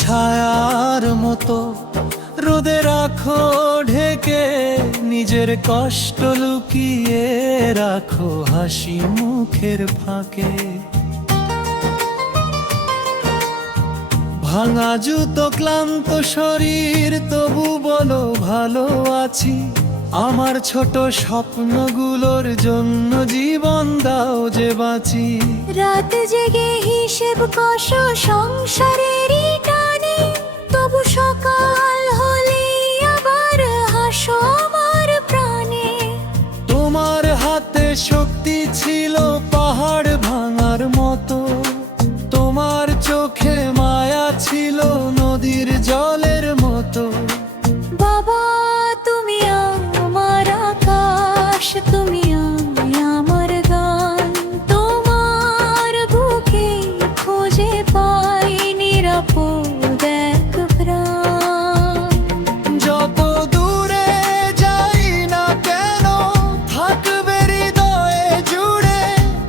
ছায়ার মতো রোদে রাখো ঢেকে, নিজের কষ্ট লুকিয়ে রাখো হাসি মুখের ফাঁকে। ভাঙা জুতো ক্লান্ত শরীর তবু বলো ভালো আছি, আমার ছোট স্বপ্নগুলোর জন্য জীবন দাও যে বাঁচি। রাত জেগে হিসেব কষো সংসারেরই টানে, তবু সকাল হলে আবার হাসো আমার প্রাণে। তোমার হাতে শক্তি ছিল পাহাড় ভাঙার মতো, তোমার চোখে মায়া ছিল নদীর জলের মতো। বাবা তুমি আমার আকাশ, তুমি আমার গান, তোমার বুকে খুঁজে পাই নিরাপদ এক প্রাণ। যত দূরে যাই না কেন থাকবে হৃদয়ে জুড়ে,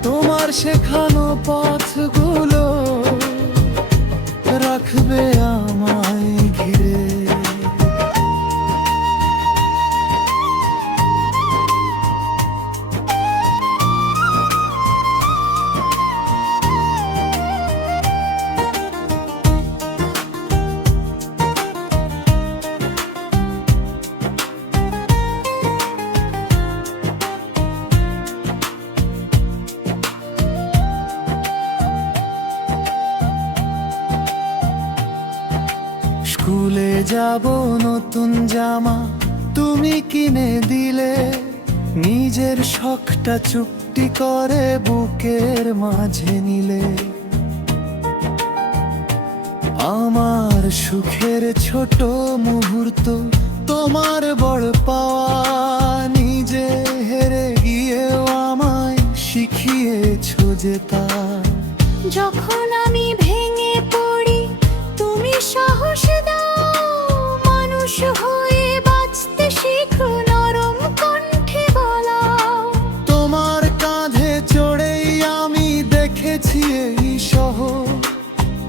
তোমার শেখানো পথগুলো রাখবে আমায় ঘিরে। স্কুলে যাব নতুন জামা তুমি কিনে দিলে, নিজের শখটা চুপটি করে বুকের মাঝে নিলে। আমার সুখের ছোট মুহূর্ত তোমার বড় পাওয়া, নিজে হেরে গিয়েও আমায় শিখিয়েছো যে তা। যখন আমি ভেঙে পড়ি তুমি সাহস দাও, মানুষ হয়ে বাঁচতে শিখো নরম কণ্ঠে বলাও। তোমার কাঁধে চড়েই আমি দেখেছি এই শহর,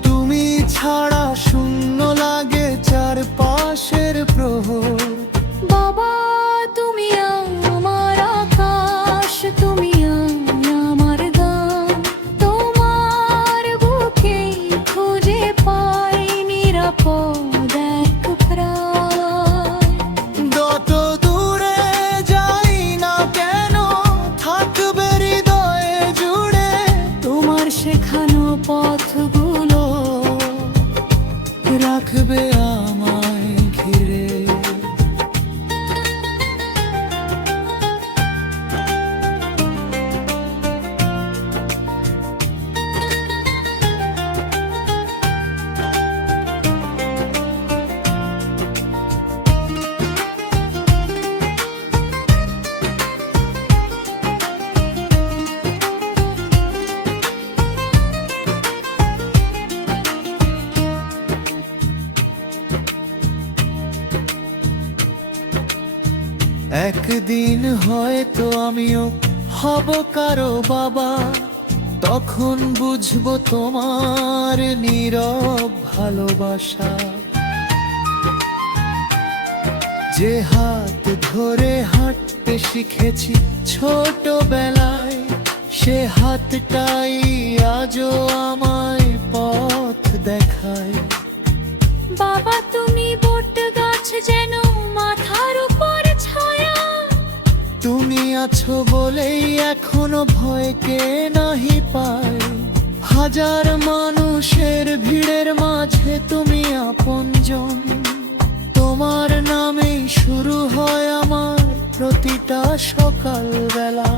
তুমি ছাড়া শূন্য লাগে চারপাশের প্রহর। বাবা তুমি আমার আকাশ, তুমি আমার গান, তোমার বুকে খুঁজে পাই নিরাপদ এক প্রাণ। যত দূরে যাই না কেন থাকবে হৃদয়ে জুড়ে, তোমার শেখানো পথগুলো রাখবে আমায় ঘিরে। একদিন হয়তো আমিও হব কারো বাবা, তখন বুঝবো তোমার নীরব ভালোবাসা। যে হাত ধরে হাঁটতে শিখেছি ছোটবেলায়, সে হাতটাই আজও আমায় পথ দেখায়। বাবা তুমি বট গাছ যেন মাথার উপর ছায়া, তুমি আছো বলেই এখনো ভয়কে নাহি পাই। হাজার মানুষের ভিড়ের মাঝে তুমি আপনজন, তোমার নামেই শুরু হয় আমার প্রতিটা সকালবেলা।